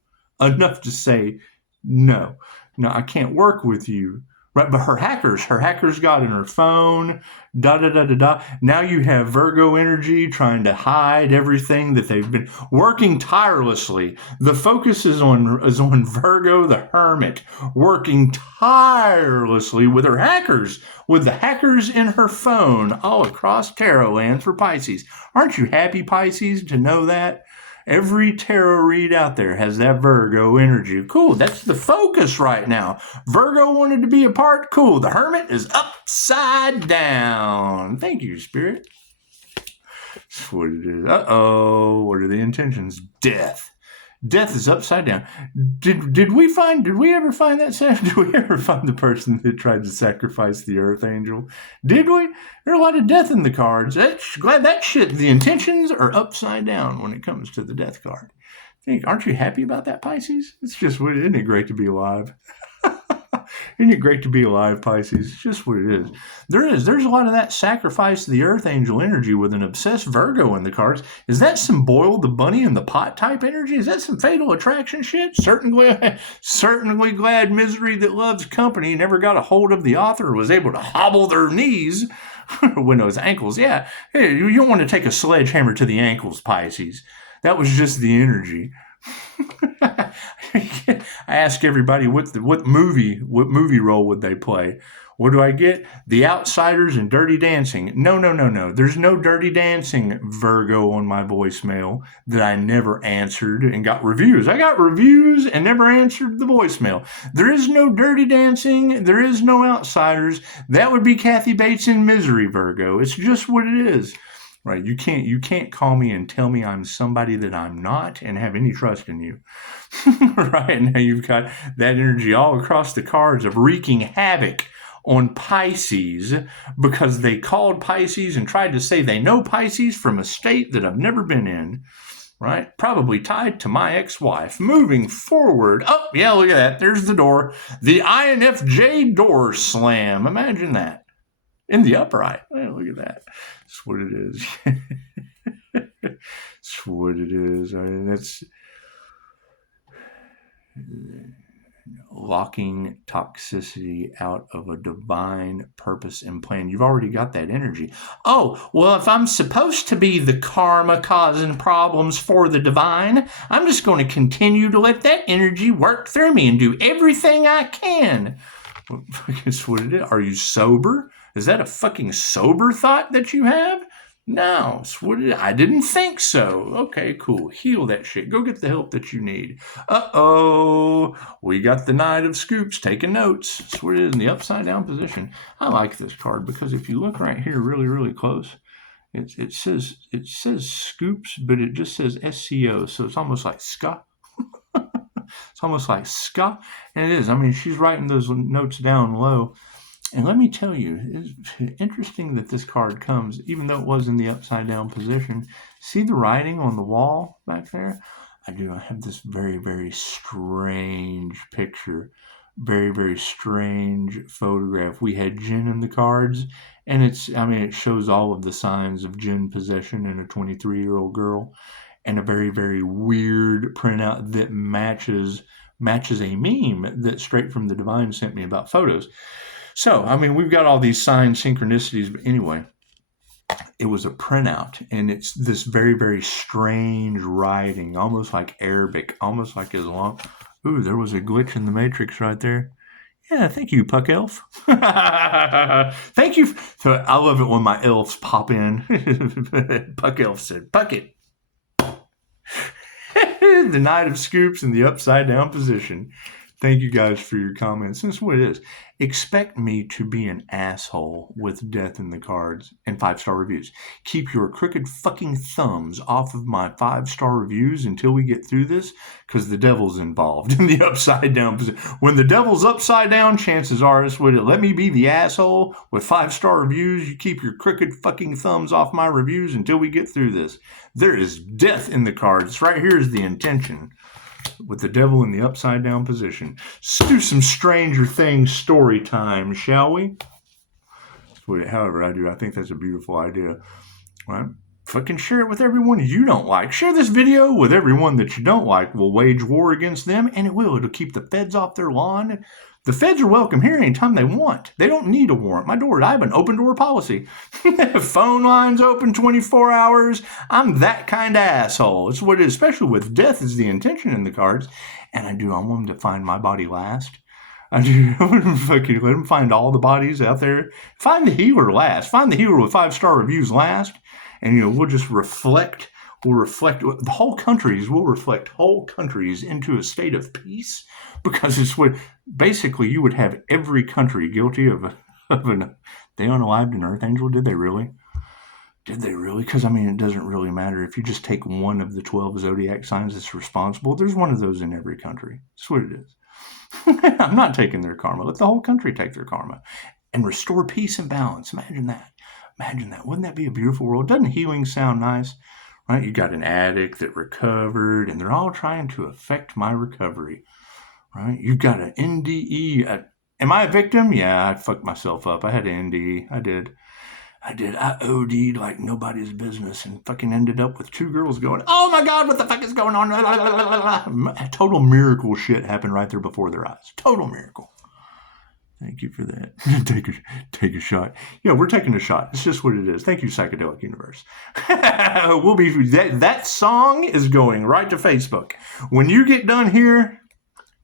enough to say, no, I can't work with you. Right, but her hackers got in her phone, da-da-da-da-da. Now you have Virgo energy trying to hide everything that they've been working tirelessly. The focus is on Virgo the Hermit, working tirelessly with her hackers, with the hackers in her phone all across tarot land for Pisces. Aren't you happy, Pisces, to know that? Every tarot read out there has that Virgo energy. Cool, that's the focus right now. Virgo wanted to be a part. Cool, the Hermit is upside down. Thank you, Spirit. That's what it is. Uh-oh, what are the intentions? Death. Death is upside down. Did we ever find that? Did we ever find the person that tried to sacrifice the Archangel? Did we? There's a lot of death in the cards. Glad that shit. The intentions are upside down when it comes to the death card. Aren't you happy about that, Pisces? It's just, isn't it great to be alive? Isn't it great to be alive, Pisces? It's just what it is. There's a lot of that sacrifice of the Archangel energy with an obsessed Virgo in the cards. Is that some Boyle the Bunny in the pot type energy? Is that some fatal attraction shit? Certainly glad misery that loves company never got a hold of the author or was able to hobble their knees when those ankles. Yeah, hey, you don't want to take a sledgehammer to the ankles, Pisces. That was just the energy. I ask everybody what movie role would they play. What do I get? The Outsiders and Dirty Dancing. No. There's no Dirty Dancing Virgo on my voicemail that I never answered and got reviews. I got reviews and never answered the voicemail. There is no Dirty Dancing. There is no Outsiders. That would be Kathy Bates in Misery Virgo. It's just what it is. Right, you can't call me and tell me I'm somebody that I'm not and have any trust in you. Right, now you've got that energy all across the cards of wreaking havoc on Pisces because they called Pisces and tried to say they know Pisces from a state that I've never been in. Right, probably tied to my ex-wife. Moving forward, oh yeah, look at that. There's the door, the INFJ door slam. Imagine that. In the upright. Well, look at that. That's what it is. That's what it is. I mean, that's locking toxicity out of a divine purpose and plan. You've already got that energy. Oh, well, if I'm supposed to be the karma causing problems for the divine, I'm just going to continue to let that energy work through me and do everything I can. That's what it is. Are you sober? Is that a fucking sober thought that you have? No. I didn't think so. Okay, cool. Heal that shit. Go get the help that you need. Uh-oh. We got the Knight of Scoops taking notes. That's what it is in the upside down position. I like this card because if you look right here really, really close, it says Scoops, but it just says SCO. So it's almost like ska. It's almost like ska. And it is. I mean, she's writing those notes down low. And let me tell you, it's interesting that this card comes, even though it was in the upside down position. See the writing on the wall back there? I do. I have this very, very strange picture, very, very strange photograph. We had Jinn in the cards, and it shows all of the signs of Jinn possession in a 23-year-old girl, and a very, very weird printout that matches a meme that Straight from the Divine sent me about photos. So, I mean, we've got all these sign synchronicities, but anyway, It was a printout, and it's this very, very strange writing, almost like Arabic, almost like Islam. Ooh, there was a glitch in the Matrix right there. Yeah, thank you, Puck Elf. Thank you. So I love it when my elves pop in. Puck Elf said, "Puck it." The Knight of Scoops in the upside down position. Thank you guys for your comments. This is what it is. Expect me to be an asshole with death in the cards and 5-star reviews. Keep your crooked fucking thumbs off of my 5-star reviews until we get through this, because the devil's involved in the upside down position. When the devil's upside down, chances are it's what it. Let me be the asshole with 5-star reviews. You keep your crooked fucking thumbs off my reviews until we get through this. There is death in the cards. Right here is the intention. With the devil in the upside down position. Let's do some Stranger Things story time, shall we? However, I think that's a beautiful idea. Right? Fucking share it with everyone you don't like. Share this video with everyone that you don't like. We'll wage war against them, and it'll keep the feds off their lawn. The feds are welcome here anytime they want. They don't need a warrant. I have an open door policy. Phone lines open 24 hours. I'm that kind of asshole. It's what it is, especially with death is the intention in the cards. And I want them to find my body last. I want them fucking let them find all the bodies out there. Find the healer last. Find the healer with 5-star reviews last. And, we'll just reflect. We'll reflect the whole countries. We'll reflect whole countries into a state of peace, because it's what basically you would have every country guilty of an. They unalived an Earth Angel. Did they really? Did they really? Because it doesn't really matter if you just take one of the 12 zodiac signs that's responsible. There's one of those in every country. That's what it is. I'm not taking their karma. Let the whole country take their karma and restore peace and balance. Imagine that. Imagine that. Wouldn't that be a beautiful world? Doesn't healing sound nice? Right? You got an addict that recovered, and they're all trying to affect my recovery. Right? You've got an NDE. Am I a victim? Yeah, I fucked myself up. I had an NDE. I did. I OD'd like nobody's business and fucking ended up with 2 girls going, "Oh my God, what the fuck is going on?" Total miracle shit happened right there before their eyes. Total miracle. Thank you for that. Take a shot. Yeah, we're taking a shot. It's just what it is. Thank you, Psychedelic Universe. That song is going right to Facebook. When you get done here,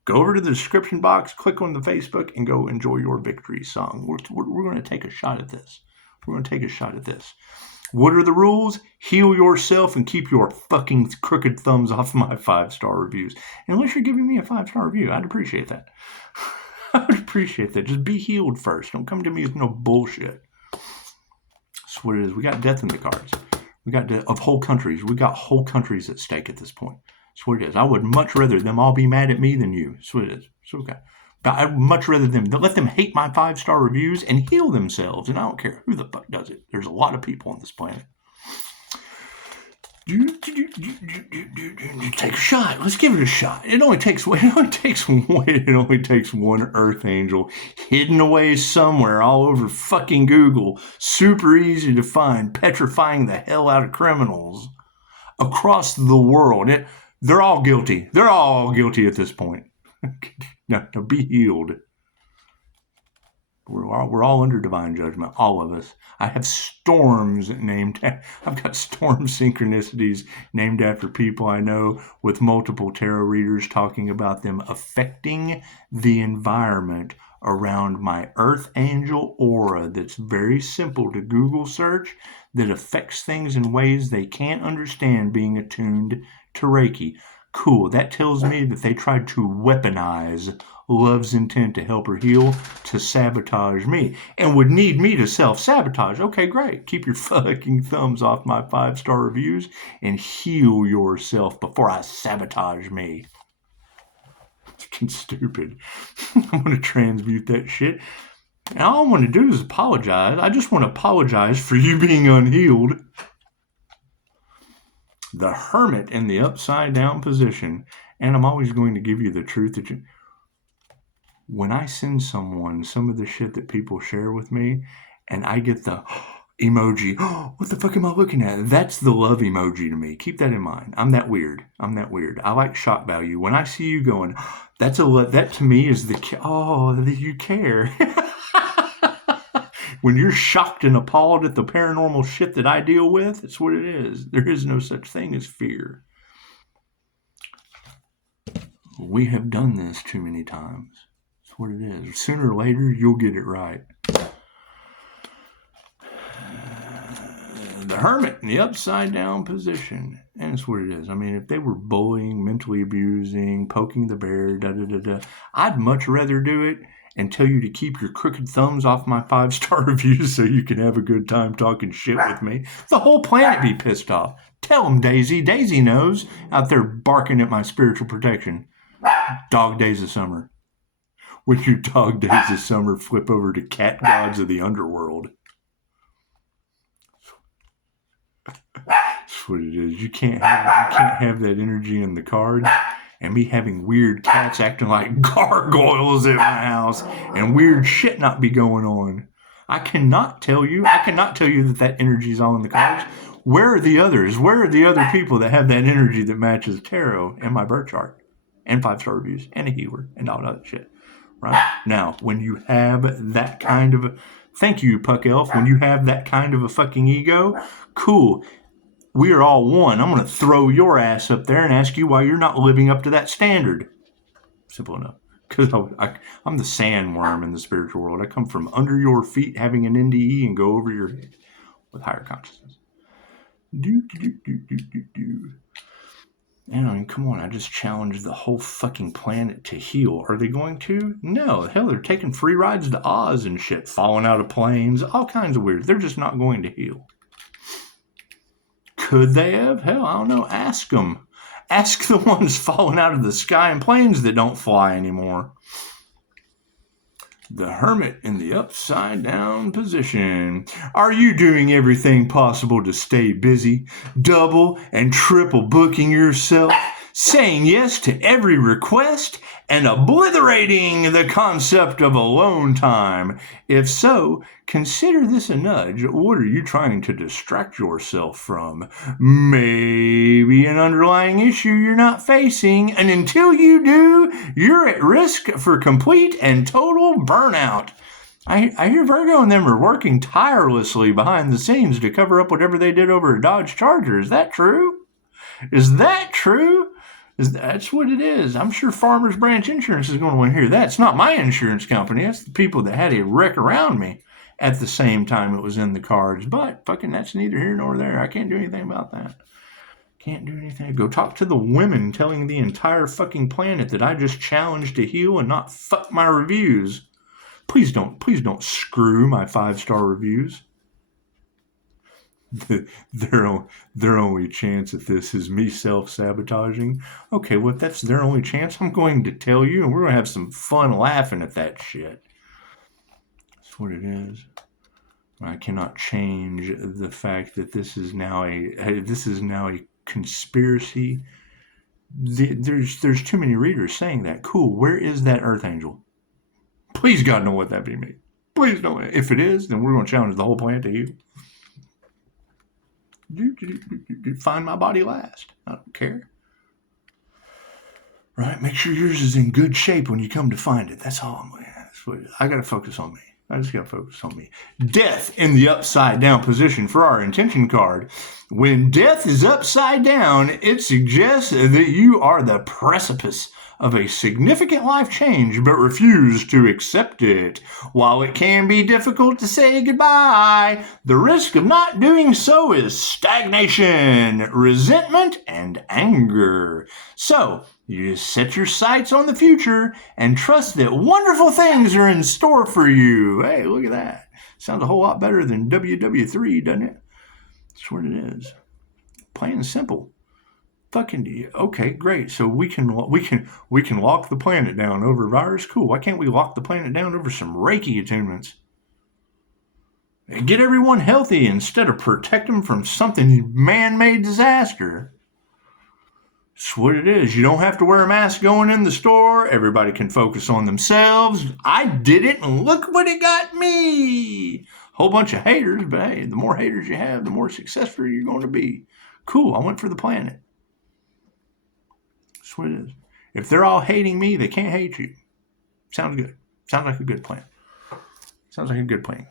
go over to the description box, click on the Facebook, and go enjoy your victory song. We're going to take a shot at this. We're going to take a shot at this. What are the rules? Heal yourself and keep your fucking crooked thumbs off my 5-star reviews. Unless you're giving me a 5-star review, I'd appreciate that. I would appreciate that. Just be healed first. Don't come to me with no bullshit. That's what it is. We got death in the cards. We got death of whole countries. We got whole countries at stake at this point. That's what it is. I would much rather them all be mad at me than you. That's what it is. It's okay. I'd much rather let them hate my 5-star reviews and heal themselves. And I don't care who the fuck does it. There's a lot of people on this planet. Take a shot. Let's give it a shot. It only takes one Earth Angel hidden away somewhere all over fucking Google. Super easy to find, petrifying the hell out of criminals across the world. They're all guilty. They're all guilty at this point. No, be healed. We're all under divine judgment, all of us. I've got storm synchronicities named after people I know with multiple tarot readers talking about them affecting the environment around my Earth Angel aura that's very simple to Google search, that affects things in ways they can't understand being attuned to Reiki. Cool, that tells me that they tried to weaponize love's intent to help her heal to sabotage me and would need me to self-sabotage. Okay, great. Keep your fucking thumbs off my 5-star reviews and heal yourself before I sabotage me. It's fucking stupid. I'm going to transmute that shit. And all I want to do is apologize. I just want to apologize for you being unhealed. The Hermit in the upside down position. And I'm always going to give you the truth that when I send someone some of the shit that people share with me and I get the emoji, what the fuck am I looking at? That's the love emoji to me. Keep that in mind. I'm that weird. I like shock value. When I see you going, that to me is you care. when you're shocked and appalled at the paranormal shit that I deal with, it's what it is. There is no such thing as fear. We have done this too many times. That's what it is. Sooner or later, you'll get it right. The Hermit in the upside down position. And it's what it is. I mean, if they were bullying, mentally abusing, poking the bear, I'd much rather do it and tell you to keep your crooked thumbs off my 5-star reviews so you can have a good time talking shit with me. The whole planet be pissed off. Tell them, Daisy. Daisy knows, out there barking at my spiritual protection. Dog days of summer. When your dog days of summer flip over to cat gods of the underworld. That's what it is. You can't have that energy in the card and me having weird cats acting like gargoyles in my house and weird shit not be going on. I cannot tell you that energy is all in the cards. Where are the others? Where are the other people that have that energy that matches tarot and my birth chart and 5-star reviews and a healer and all that shit? Right? Now, when you have that kind of thank you, Puck Elf, when you have that kind of a fucking ego, cool. We are all one. I'm going to throw your ass up there and ask you why you're not living up to that standard. Simple enough. Because I'm the sandworm in the spiritual world. I come from under your feet having an NDE and go over your head with higher consciousness. And I mean, come on, I just challenged the whole fucking planet to heal. Are they going to? No. Hell, they're taking free rides to Oz and shit, falling out of planes, all kinds of weird. They're just not going to heal. Could they have? Hell, I don't know. Ask them. Ask the ones falling out of the sky in planes that don't fly anymore. The Hermit in the upside down position. Are you doing everything possible to stay busy, double and triple booking yourself, saying yes to every request, and obliterating the concept of alone time? If so, consider this a nudge. What are you trying to distract yourself from? Maybe an underlying issue you're not facing, and until you do, you're at risk for complete and total burnout. I hear Virgo and them are working tirelessly behind the scenes to cover up whatever they did over a Dodge Charger. Is that true? Is that true? That's what it is. I'm sure Farmers Branch Insurance is going to want to hear that. It's not my insurance company. That's the people that had a wreck around me at the same time it was in the cards. But fucking that's neither here nor there. I can't do anything about that. Can't do anything. Go talk to the women telling the entire fucking planet that I just challenged to heal and not fuck my reviews. Please don't screw my 5-star reviews. Their only chance at this is me self-sabotaging. Okay, well, if that's their only chance, I'm going to tell you, and we're going to have some fun laughing at that shit. That's what it is. I cannot change the fact that this is now a conspiracy. There's too many readers saying that. Cool. Where is that Archangel? Please, God, don't let that be me. Please don't. If it is, then we're going to challenge the whole planet to you. Find my body last. I don't care. Right? Make sure yours is in good shape when you come to find it. That's all I'm going to. I got to focus on me. I just got to focus on me. Death in the upside down position for our intention card. When death is upside down, it suggests that you are the precipice of a significant life change, but refuse to accept it. While it can be difficult to say goodbye, the risk of not doing so is stagnation, resentment, and anger. So, you just set your sights on the future and trust that wonderful things are in store for you. Hey, look at that. Sounds a whole lot better than WW3, doesn't it? That's what it is. Plain and simple. Fucking okay, great. So we can lock the planet down over virus. Cool. Why can't we lock the planet down over some Reiki attunements? And get everyone healthy instead of protect them from something man-made disaster. That's what it is. You don't have to wear a mask going in the store. Everybody can focus on themselves. I did it, and look what it got me. Whole bunch of haters, but hey, the more haters you have, the more successful you're going to be. Cool. I went for the planet. That's what it is. If they're all hating me, they can't hate you. Sounds good. Sounds like a good plan. Sounds like a good plan.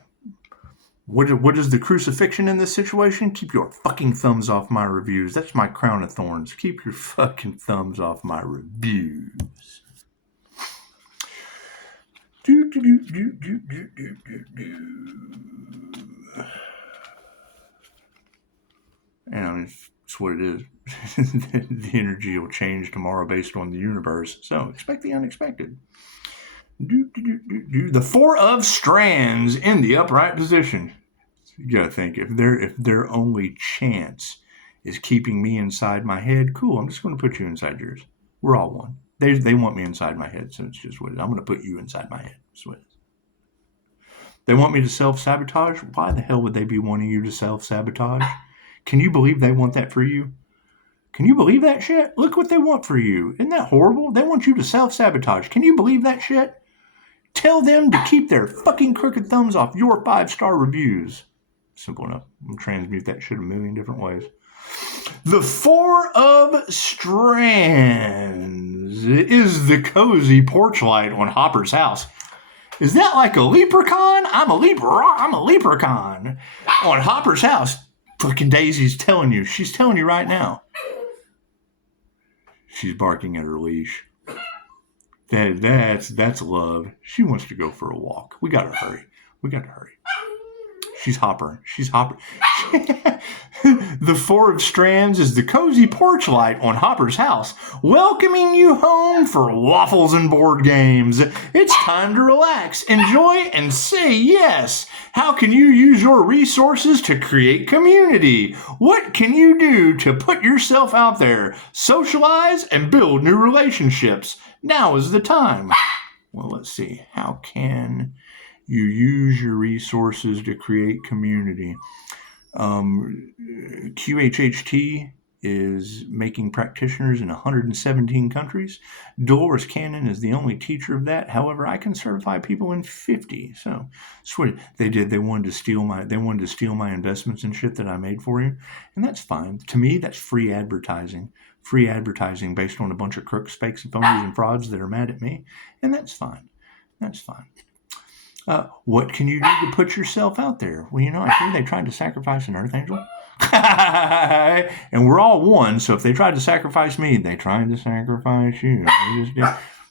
What is the crucifixion in this situation? Keep your fucking thumbs off my reviews. That's my crown of thorns. Keep your fucking thumbs off my reviews. And it's what it is. The energy will change tomorrow based on the universe. So expect the unexpected. The Four of Strands in the upright position. You gotta think, if their only chance is keeping me inside my head, cool, I'm just gonna put you inside yours. We're all one. They want me inside my head, so it's just what it is. I'm gonna put you inside my head. That's what it is. They want me to self-sabotage? Why the hell would they be wanting you to self-sabotage? Can you believe they want that for you? Can you believe that shit? Look what they want for you. Isn't that horrible? They want you to self-sabotage. Can you believe that shit? Tell them to keep their fucking crooked thumbs off your 5-star reviews. Simple enough. I'm going to transmute that shit a million different ways. The Four of Strands is the cozy porch light on Hopper's house. Is that like a leprechaun? I'm a leprechaun. On Hopper's house. Fucking Daisy's telling you. She's telling you right now. She's barking at her leash. That's love. She wants to go for a walk. We got to hurry. She's hoppering. The Four of Strands is the cozy porch light on Hopper's house, welcoming you home for waffles and board games. It's time to relax, enjoy, and say yes. How can you use your resources to create community? What can you do to put yourself out there, socialize, and build new relationships? Now is the time. Well, let's see. How can you use your resources to create community? QHHT is making practitioners in 117 countries. Dolores Cannon is the only teacher of that. However, I can certify people in 50. So, sweet. They wanted to steal my investments and shit that I made for you, and that's fine. To me, that's free advertising. Free advertising based on a bunch of crooks, fakes, and phonies and frauds that are mad at me, and that's fine. What can you do to put yourself out there? Well, I hear they tried to sacrifice an Archangel. And we're all one, so if they tried to sacrifice me, they tried to sacrifice you.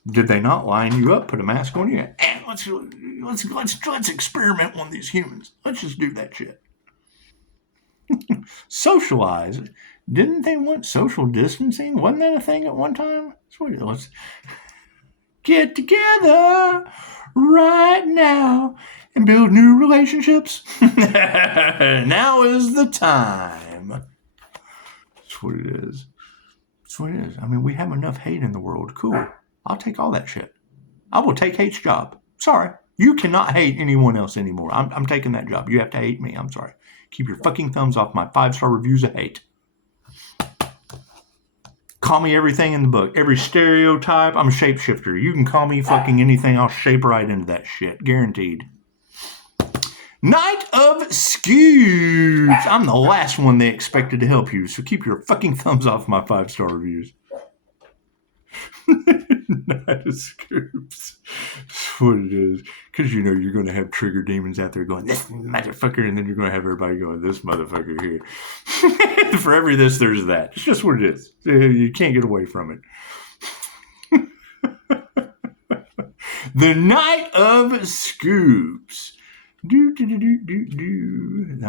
Did they not line you up, put a mask on you? Let's experiment on these humans. Let's just do that shit. Socialize. Didn't they want social distancing? Wasn't that a thing at one time? Let's get together right now and build new relationships. Now is the time. That's what it is. I mean, we have enough hate in the world. Cool. I'll take all that shit. I will take hate's job. Sorry. You cannot hate anyone else anymore. I'm taking that job. You have to hate me. I'm sorry. Keep your fucking thumbs off my 5-star reviews of hate. Call me everything in the book. Every stereotype. I'm a shapeshifter. You can call me fucking anything. I'll shape right into that shit. Guaranteed. Knight of Scoops. I'm the last one they expected to help you, so keep your fucking thumbs off my 5-star reviews. Knight of Scoops. That's what it is. Because you're going to have trigger demons out there going, this motherfucker, and then you're going to have everybody going, this motherfucker here. For every this, there's that. It's just what it is. You can't get away from it. The Knight of Scoops. Now,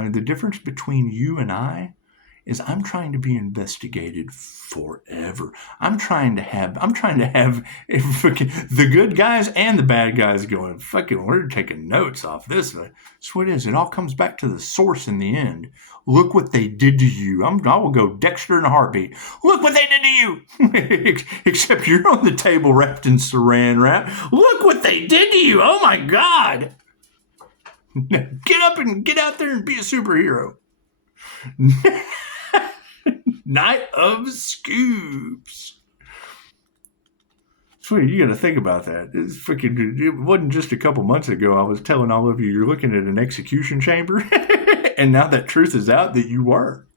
the difference between you and I is I'm trying to be investigated forever. I'm trying to have the good guys and the bad guys going, fucking, we're taking notes off this. That's what it is. It all comes back to the source in the end. Look what they did to you. I will go Dexter in a heartbeat. Look what they did to you. Except you're on the table wrapped in saran wrap. Look what they did to you. Oh my God. Get up and get out there and be a superhero. Knight of Scoops. Sweet, you got to think about that. It wasn't just a couple months ago I was telling all of you you're looking at an execution chamber, and now that truth is out that you were.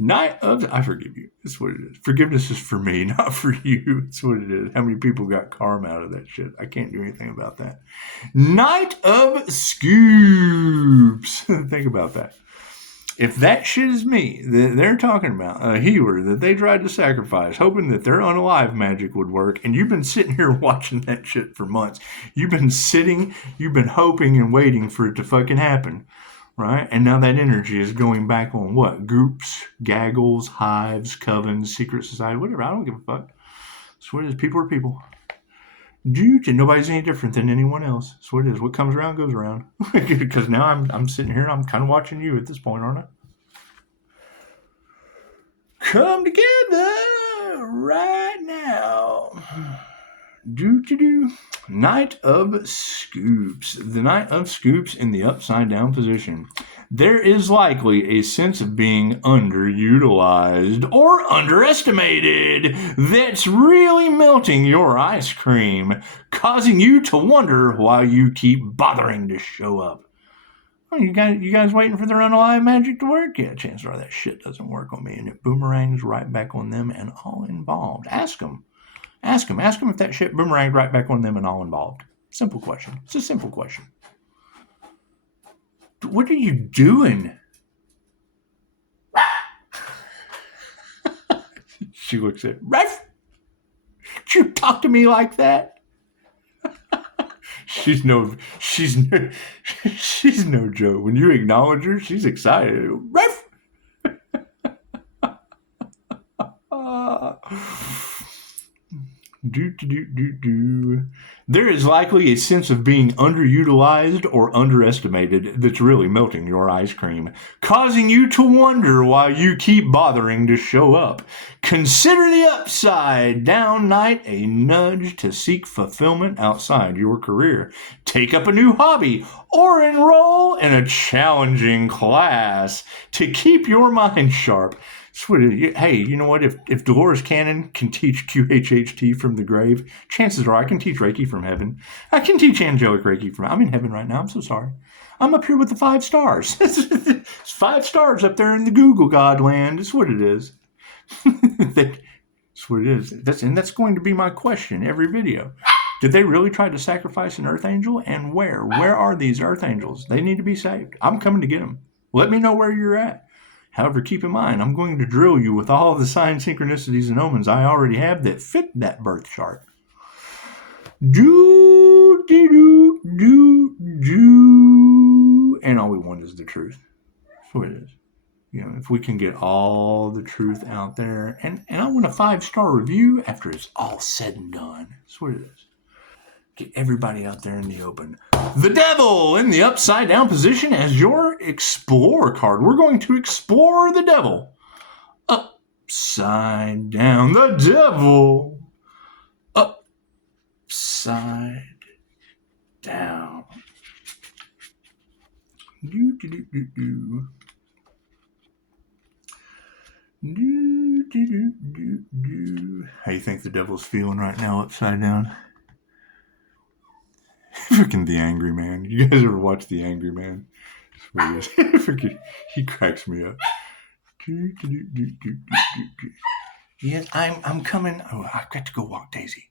I forgive you. That's what it is. Forgiveness is for me, not for you. That's what it is. How many people got karma out of that shit? I can't do anything about that. Night of Scoops. Think about that. If that shit is me, they're talking about a healer that they tried to sacrifice, hoping that their unalive magic would work, and you've been sitting here watching that shit for months. You've been hoping and waiting for it to fucking happen, right? And now that energy is going back on what? Groups, gaggles, hives, covens, secret society, whatever. I don't give a fuck. That's what it is. People are people. Nobody's any different than anyone else. That's what it is. What comes around goes around. Because now I'm sitting here and I'm kind of watching you at this point, aren't I? Come together right now. Night of Scoops. The Night of Scoops in the upside down position. There is likely a sense of being underutilized or underestimated that's really melting your ice cream, causing you to wonder why you keep bothering to show up. Oh, you guys waiting for their unalive magic to work? Yeah, chances are that shit doesn't work on me, and it boomerangs right back on them and all involved. Ask them if that shit boomeranged right back on them and all involved. Simple question. It's a simple question. What are you doing? She looks at Ref. Did you talk to me like that? She's no joke. When you acknowledge her, she's excited. Ref. There is likely a sense of being underutilized or underestimated that's really melting your ice cream, causing you to wonder why you keep bothering to show up. Consider the upside down night a nudge to seek fulfillment outside your career. Take up a new hobby or enroll in a challenging class to keep your mind sharp. Hey, you know what? If Dolores Cannon can teach QHHT from the grave, chances are I can teach Reiki from heaven. I can teach angelic Reiki from... I'm in heaven right now. I'm so sorry. I'm up here with the 5 stars. It's 5 stars up there in the Google God land. That's what it is. That's what it is. That's going to be my question every video. Did they really try to sacrifice an earth angel? And where? Where are these earth angels? They need to be saved. I'm coming to get them. Let me know where you're at. However, keep in mind, I'm going to drill you with all of the signs, synchronicities, and omens I already have that fit that birth chart. And all we want is the truth. That's what it is. You know, if we can get all the truth out there, and I want a 5-star review after it's all said and done. That's what it is. Get everybody out there in the open. The Devil in the upside down position as your Explorer card. We're going to explore the Devil. Upside down. The Devil. Upside down. How you think the Devil's feeling right now upside down? Freaking The Angry Man. You guys ever watch The Angry Man? He cracks me up. Yes, I'm coming. Oh, I've got to go walk Daisy.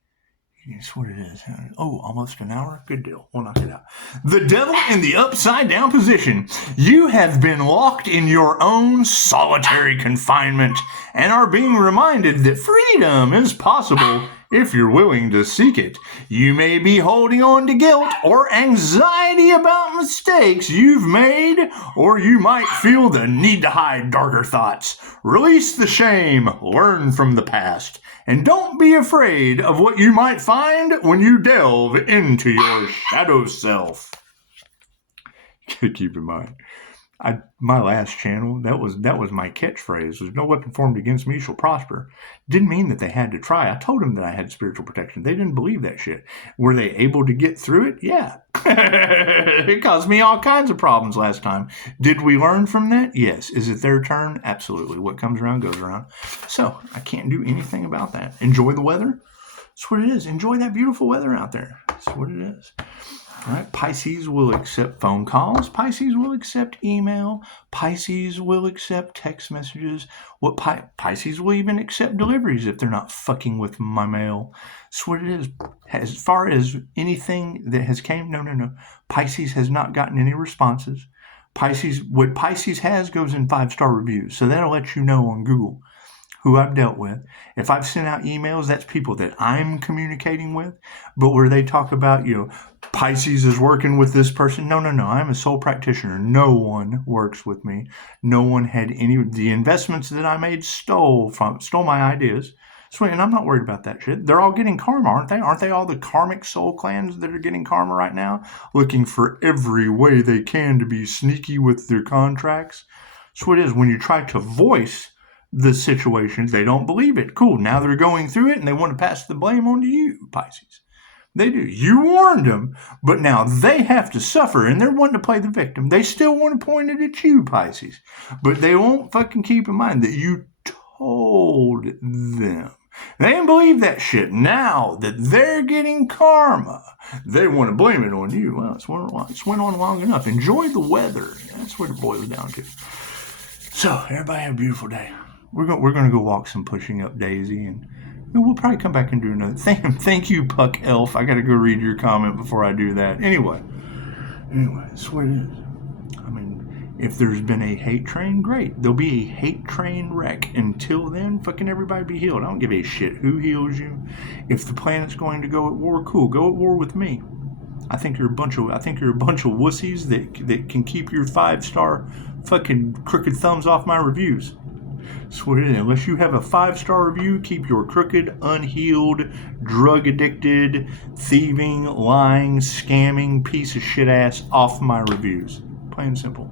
That's what it is. Oh, almost an hour? Good deal. We'll knock it out. The Devil in the upside down position. You have been locked in your own solitary confinement and are being reminded that freedom is possible if you're willing to seek it. You may be holding on to guilt or anxiety about mistakes you've made, or you might feel the need to hide darker thoughts. Release the shame, learn from the past, and don't be afraid of what you might find when you delve into your shadow self. Keep in mind, my last channel, that was my catchphrase, was no weapon formed against me shall prosper. Didn't mean that they had to try. I told them that I had spiritual protection. They didn't believe that shit. Were they able to get through it? Yeah. It caused me all kinds of problems last time. Did we learn from that? Yes. Is it their turn? Absolutely. What comes around goes around. So I can't do anything about that. Enjoy the weather. That's what it is. Enjoy that beautiful weather out there. That's what it is. All right, Pisces will accept phone calls. Pisces will accept email. Pisces will accept text messages. Pisces will even accept deliveries if they're not fucking with my mail. That's what it is. As far as anything that has came, no. Pisces has not gotten any responses. What Pisces has goes in 5-star reviews, so that'll let you know on Google who I've dealt with. If I've sent out emails, that's people that I'm communicating with. But where they talk about, Pisces is working with this person. No. I'm a sole practitioner. No one works with me. No one had the investments that I made stole my ideas. And I'm not worried about that shit. They're all getting karma, aren't they? Aren't they all the karmic soul clans that are getting karma right now? Looking for every way they can to be sneaky with their contracts. So it is when you try to voice the situations, they don't believe it. Cool. Now they're going through it and they want to pass the blame on to you, Pisces. They do. You warned them, but now they have to suffer and they're wanting to play the victim. They still want to point it at you, Pisces, but they won't fucking keep in mind that you told them. They didn't believe that shit. Now that they're getting karma, they want to blame it on you. Well, it's went on long enough. Enjoy the weather. That's what it boils down to. So, everybody have a beautiful day. We're going to go walk some Pushing Up Daisy, and we'll probably come back and do another. Thank you, Puck Elf. I got to go read your comment before I do that. Anyway, that's what it is. I mean, if there's been a hate train, great. There'll be a hate train wreck. Until then, fucking everybody be healed. I don't give a shit who heals you. If the planet's going to go at war, cool. Go at war with me. I think you're a bunch of wussies that can keep your 5-star fucking crooked thumbs off my reviews. Swear it. Unless you have a 5-star review, keep your crooked, unhealed, drug addicted, thieving, lying, scamming piece of shit ass off my reviews. Plain and simple.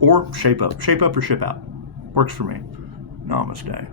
Or shape up or ship out. Works for me. Namaste.